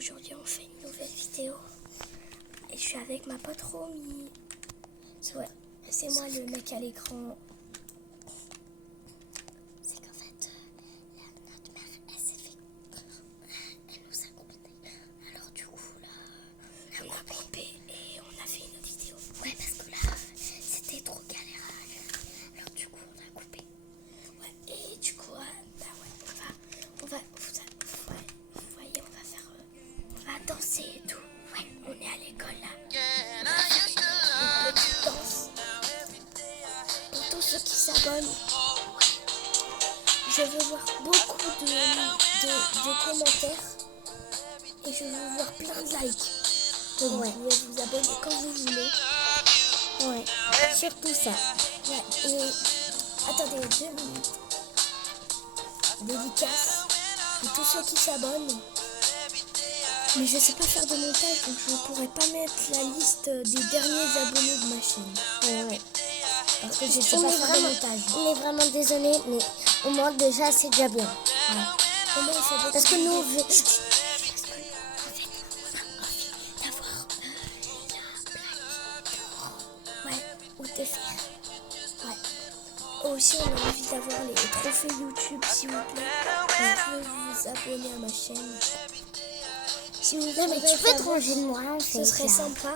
Aujourd'hui on fait une nouvelle vidéo et je suis avec ma pote Romy. Ouais, c'est moi le mec à l'écran. C'est qu'en fait, notre mère, elle s'est fait... Elle nous a coupé. Alors du coup, là, On a coupé et on a fait une autre vidéo. ouais, parce que là, c'était trop galère à faire. Alors du coup, on a coupé. Ouais, et du coup, bah ouais, vous voyez, on va faire, on va danser et tout. Ouais, on est à l'école là. On va faire une petite danse. Pour tous ceux qui s'abonnent, je veux voir beaucoup de commentaires et je veux voir plein de likes. Donc Ouais. vous pouvez vous abonner quand vous voulez. Ouais, surtout ça. Ouais, et attendez 2 minutes. Dédicace pour tous ceux qui s'abonnent. Mais je sais pas faire de montage, donc je ne pourrais pas mettre la liste des derniers abonnés de ma chaîne. Ouais. Parce que je sais pas faire de montage. On est vraiment désolé, mais au moins déjà, c'est déjà bien. Ouais. Comment il fait beaucoup Parce que de nous, on vidéos. veut... Ouais, ou te faire. Ouais. Aussi, on a envie d'avoir les trophées YouTube, s'il vous plaît. Vous pouvez vous abonner à ma chaîne. Si vous Non, mais pouvez tu peux te savoir, ranger de moi, en fait. ce serait là. sympa.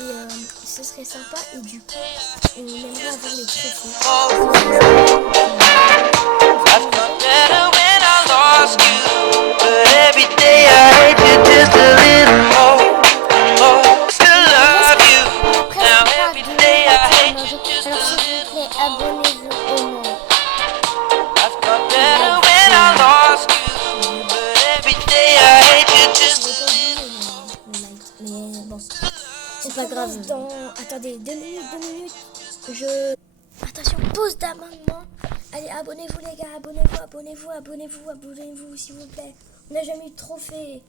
Et ce serait sympa. Et du coup, on aimerait avoir les trophées. I felt better when I lost you, but every day I hate you just a little more. Still love you. Now every day I hate you just Alors, a s'il vous little plaît, more. abonnez-vous au nom. I felt better when I lost you, but every day I hate you Je just vais a pas little oublier mais bon. C'est pas grave. Attendez, 2 minutes. Attention, pause d'amendement. Allez, abonnez-vous les gars, abonnez-vous, s'il vous plaît. On n'a jamais eu de trophée.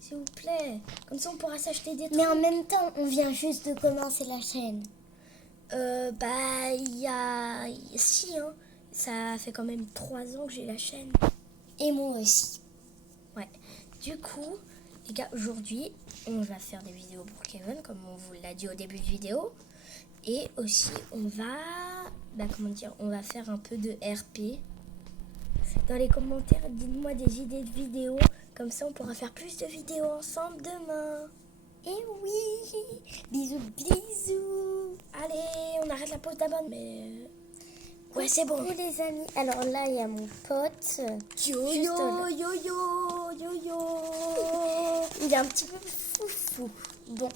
S'il vous plaît. Comme ça, on pourra s'acheter des trucs. Mais en même temps, on vient juste de commencer la chaîne. Bah, il y a... Si, hein. Ça fait quand même 3 ans que j'ai la chaîne. Et moi aussi. Ouais. Du coup, les gars, aujourd'hui, on va faire des vidéos pour Kevin, comme on vous l'a dit au début de vidéo. Et aussi, on va faire un peu de RP. Dans les commentaires, dites-moi des idées de vidéos. Comme ça, on pourra faire plus de vidéos ensemble demain. Et oui. Bisous, bisous. Allez, on arrête la pause d'abonnement. Mais... Ouais, c'est bon. Coucou les amis. Alors là, il y a mon pote. Yo, Juste yo, là. yo, yo, yo, yo. Il est un petit peu foufou. Bon,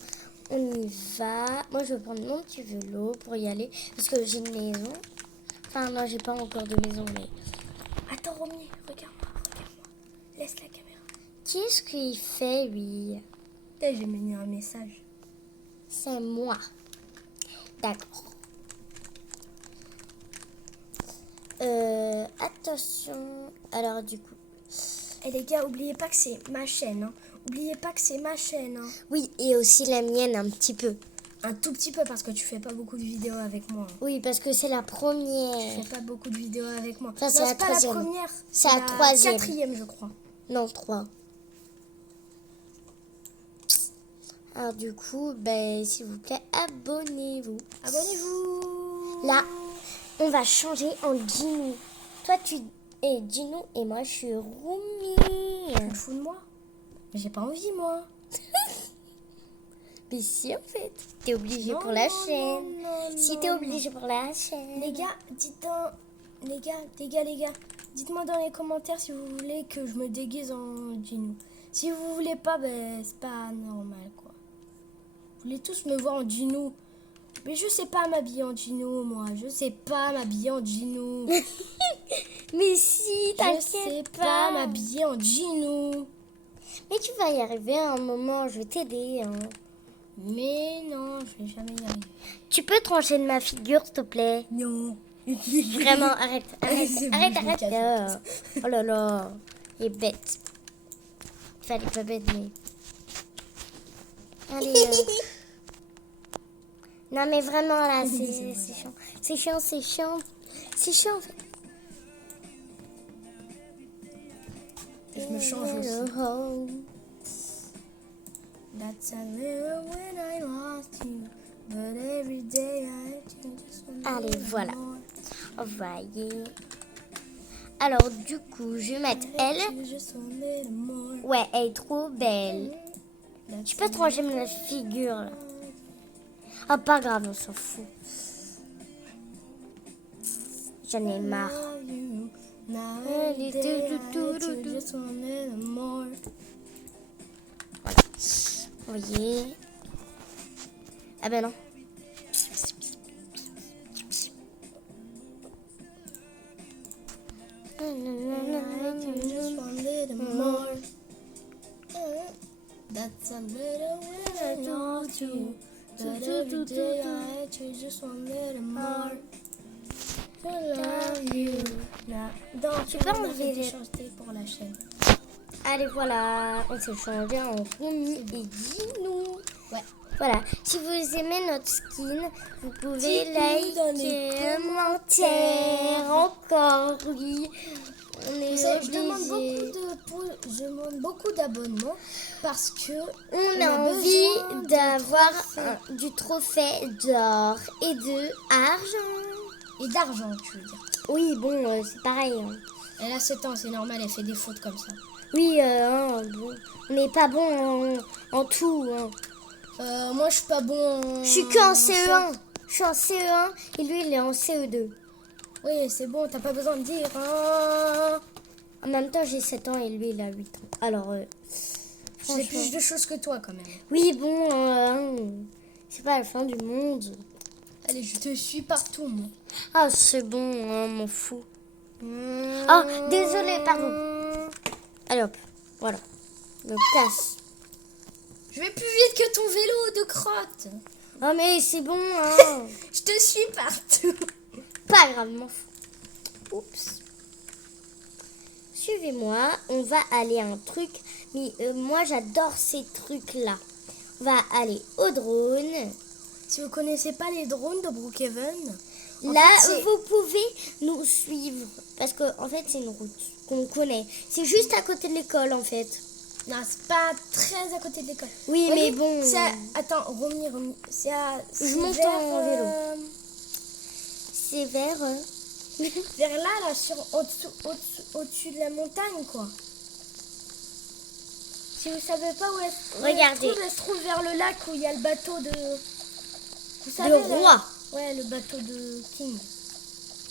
on y va. Moi, je vais prendre mon petit vélo pour y aller. Parce que j'ai une maison. Enfin, non, j'ai pas encore de maison, mais... Attends, Romy, regarde-moi. Laisse la caméra. Qu'est-ce qu'il fait, lui? J'ai mis un message. C'est moi. D'accord. Attention. Alors, du coup... Et les gars, oubliez pas que c'est ma chaîne. Hein. Oubliez pas que c'est ma chaîne. Hein. Oui, et aussi la mienne, un petit peu. Un tout petit peu parce que tu fais pas beaucoup de vidéos avec moi. Hein. Oui, parce que c'est la Tu première. fais pas beaucoup de vidéos avec moi. Ça, c'est Non, la c'est pas troisième. la première. C'est la troisième. 4e, je crois. Non, 3. Alors, du coup, ben, s'il vous plaît, abonnez-vous. Abonnez-vous. Là, on va changer en Gino. Toi, tu es Gino et moi, je suis Romy. Tu te fous de moi? Mais j'ai pas envie, moi. Mais si, en fait, t'es obligé Non, pour la non, chaîne. non, Si non, t'es non. obligé pour la chaîne. Les gars, les gars, dites-moi dans les commentaires si vous voulez que je me déguise en Gino. Si vous voulez pas, ben c'est pas normal quoi. Vous voulez tous me voir en Gino. Mais je sais pas m'habiller en Gino, moi. Je sais pas m'habiller en Gino. Mais si, Je sais t'inquiète pas pas. m'habiller en Gino. Mais tu vas y arriver à un moment, je vais t'aider. Hein. Mais non, je vais jamais y arriver. Tu peux trancher de ma figure, s'il te plaît? Non. Vraiment, arrête. C'est bon, arrête, je me arrête. casse, Là. Oh là là, il est bête. Il fallait pas bête, mais... Allez. Non, mais vraiment, là, c'est chiant. C'est chiant, c'est chiant. C'est chiant, en fait. Je me change aussi. Oh. That's a little when I lost you, but every day I just want a Allez, little voilà. more. Voyez. Alors, du coup, je vais mettre elle. Just want a little more. Ouais, elle est trop belle. Je That's sais pas trop, j'aime la figure là. Ah, pas grave, on s'en fout. J'en ai marre. love you. Now Allez, every day I tout, tout, tout. just want a little more. Vous voyez. Ah ben non. Just want a little more. That's a little when I lost you, but every day I just want a little more. I love you. Donc, Tu peux enlever les- chanter pour la chaîne. Allez, voilà. On s'est changé en Romy et dis-nous. Ouais. Voilà. Si vous aimez notre skin, vous pouvez Dites-nous dans les liker, commentaire, encore, oui. On est Vous savez, obligé. je demande beaucoup d'abonnements parce que On a envie d'avoir du trophée d'or et de argent. et d'argent, tu veux dire. Oui, bon, c'est pareil. Hein. Elle a 7 ans, c'est normal, elle fait des fautes comme ça. Oui, bon. On n'est pas bon en tout. Hein. Moi, je suis pas bon en... Je suis qu'en CE1. Je suis en CE1 et lui, il est en CE2. Oui, c'est bon, t'as pas besoin de dire. Hein. En même temps, j'ai 7 ans et lui, il a 8 ans. Alors, J'ai franchement... plus de choses que toi, quand même. Oui, bon, c'est pas la fin du monde. Allez, je te suis partout, moi. Ah, c'est bon, hein, m'en fous. Oh, désolé, pardon. Allez, hop, voilà. Me casse. Je vais plus vite que ton vélo de crotte. Oh, mais c'est bon, hein. Je te suis partout. Pas grave, m'en fous. Oups. Suivez-moi, on va aller à un truc. Mais moi, j'adore ces trucs-là. On va aller au drone. Si vous connaissez pas les drones de Brookhaven, en Là, fait, c'est- vous pouvez nous suivre. Parce que, en fait, c'est une route qu'on connaît. C'est juste à côté de l'école, en fait. Non, c'est pas très à côté de l'école. Oui, Romy, mais bon. c'est à- Attends, Romy, c'est à... Je c'est monte vers, en vélo. C'est vers... vers là, sur, au-dessus de la montagne, quoi. Si vous savez pas où Regardez. elle se trouve vers le lac où il y a le bateau de... Vous savez, Le là roi. Ouais, le bateau de King.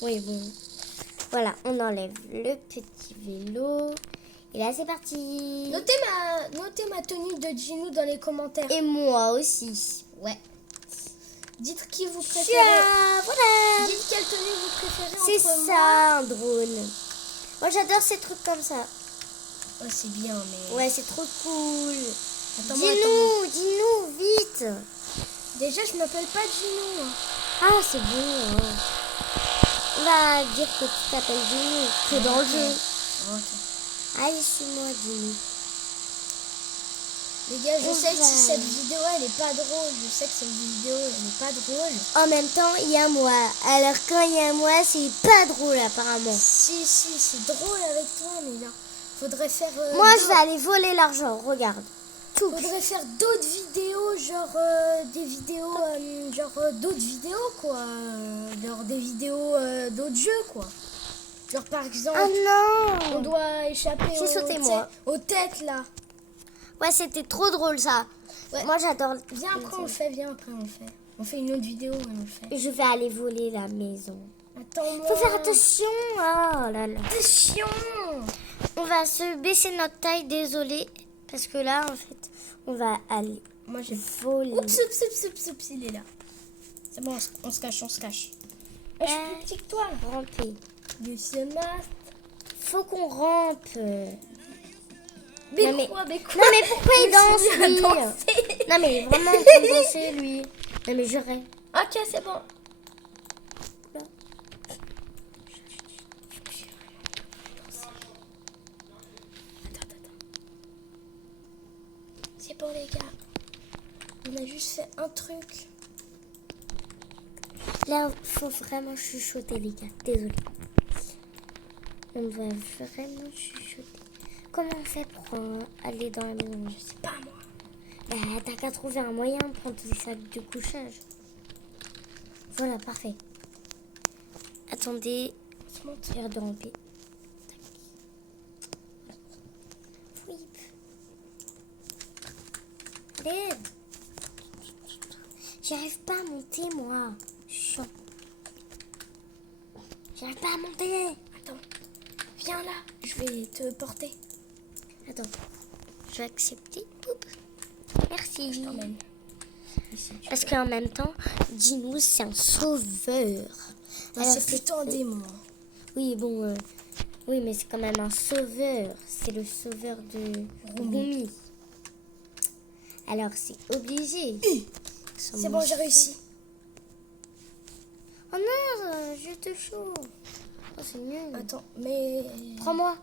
Oui, bon. Voilà, on enlève le petit vélo. Et là, c'est parti. Notez ma tenue de Ginou dans les commentaires. Et moi aussi. Ouais. Dites qui vous préférez. Tiens, voilà. Dites quelle tenue vous préférez C'est entre moi. ça, un drone. Moi, j'adore ces trucs comme ça. Ouais, c'est bien, mais... Ouais, c'est trop cool. Attends-moi, Dis-nous, vite. Déjà, je m'appelle pas Ginou. Hein. Ah, c'est bon. Hein. On va dire que tu t'appelles Jimmy. C'est dans le jeu. Ok. Allez, suis-moi, Jimmy. Les gars, je On sais que va. cette vidéo, elle est pas drôle. Je sais que cette vidéo, elle est pas drôle. En même temps, il y a moi. Alors, quand il y a moi, c'est pas drôle, apparemment. Si, c'est drôle avec toi, mais là, faudrait faire... Moi, je vais aller voler l'argent. Regarde. Tout. Faudrait faire d'autres vidéos, genre des vidéos, d'autres vidéos, quoi. Genre des vidéos d'autres jeux, quoi. Genre, par exemple, Oh on non. doit échapper J'ai sauté, moi. aux têtes, là. Ouais, c'était trop drôle, ça. Ouais. Moi, j'adore. Viens après, on le fait, On fait une autre vidéo, on le fait. Je vais aller voler la maison. Attends-moi. Faut faire attention. Oh là là. Attention. On va se baisser notre taille, désolé. Parce que là, en fait, on va aller Moi, j'ai... voler. Oups, il est là. C'est bon, on se cache. Je suis plus petit que toi. Ramper. Lucien Mast. Faut qu'on rampe. Mais Non, mais- quoi, mais quoi? Non mais pourquoi il danse Lucien lui? a dansé. Non mais vraiment il peut danser lui. Non mais j'aurais. Ok, c'est bon. C'est bon, les gars. On a juste fait un truc. Là faut vraiment chuchoter les gars. Désolé. On va vraiment chuchoter. Comment on fait pour aller dans la maison? C'est pas moi. Bah, t'as qu'à trouver un moyen de prendre tous les sacs de couchage. Voilà, parfait. Attendez, je vais redemper. Flip. Allez. J'arrive pas à monter, moi. Chiant. J'arrive pas à monter. Attends, viens là, je vais te porter. Attends, je vais accepter. Oups. Merci. Je t'emmène. Ici, Parce qu'en même temps, Dinou, c'est un sauveur. Alors, c'est plutôt un démon. Oui, bon, oui, mais c'est quand même un sauveur. C'est le sauveur de Rumi. Alors, c'est obligé. C'est bon, j'ai réussi. Oh non, je te chaud. Oh, c'est nul. Attends, mais... Prends-moi.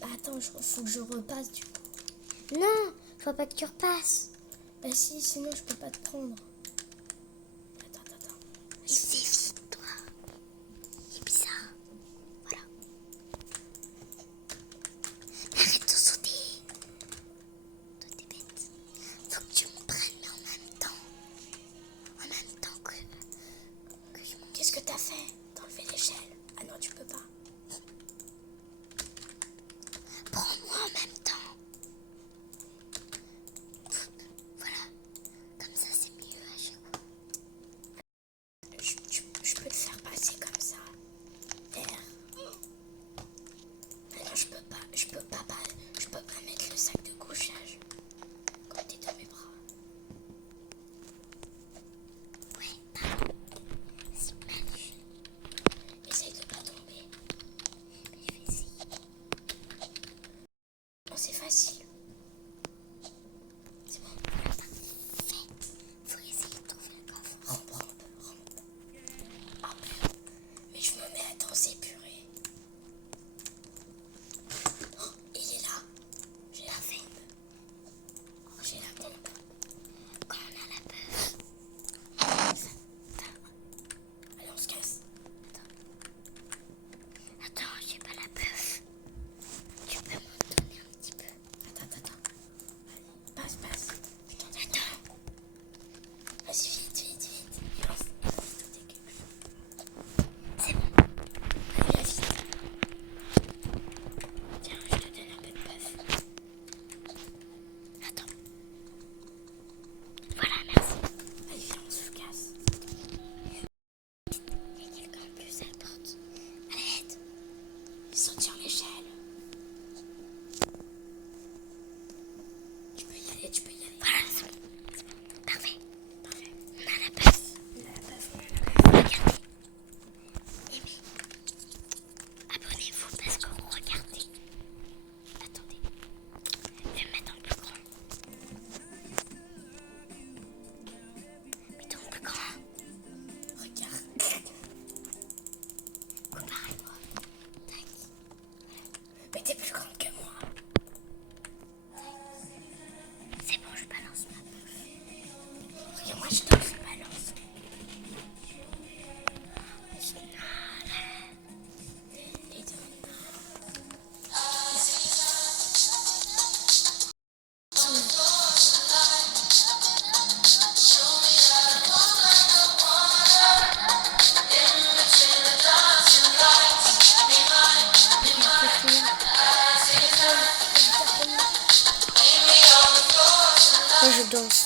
Attends, faut que je repasse du coup. Non, faut pas que tu repasses. Bah si, sinon je peux pas te prendre. Attends. Il fait vite, toi. Il est bizarre. Voilà. Arrête de sauter. Toi, t'es bête. Faut que tu me prennes, mais en même temps. En même temps que je monte. Qu'est-ce que t'as fait? T'enlever l'échelle? Ah non, tu peux pas. Prends-moi en même temps. Voilà. Comme ça, c'est mieux à chaque fois. Je peux te faire passer comme ça. Terre. Mais non, je peux pas mettre le sac de couchage quand t'es dans mes bras. Ouais, pardon. C'est mal. Essaye de pas tomber. Mais je vais essayer. Non, c'est facile. C'est bon. Faut essayer de trouver le coffre. Rampe. Ah putain. Mais je me mets à danser purée. Oh, il est là. J'ai la bombe. J'ai la bombe. Quand on a la peur. Allez, on se casse. Attends, j'ai pas la peur. Tu peux me donner un petit peu. Attends. Allez, passe. Attends. Vas-y, vite. Lance. C'est bon. Allez, vite. Tiens, je te donne un peu de puff. Attends. Voilà, merci. Allez, viens, on se casse. Il y a quelqu'un en plus à la porte. Arrête. Ils sont sur l'échelle. Tu peux y aller. Voilà, c'est bon. Parfait. On a la peur. Regardez. Aimez. Abonnez-vous parce que vous regardez. Attendez. Je vais me mettre en plus grand. Mettons en plus grand. Regarde. Comparez-moi. Tac. Mais t'es plus grande que moi. C'est bon, je balance ma peur. Regarde, moi je danse, je balance. Les deux. Moi, je danse.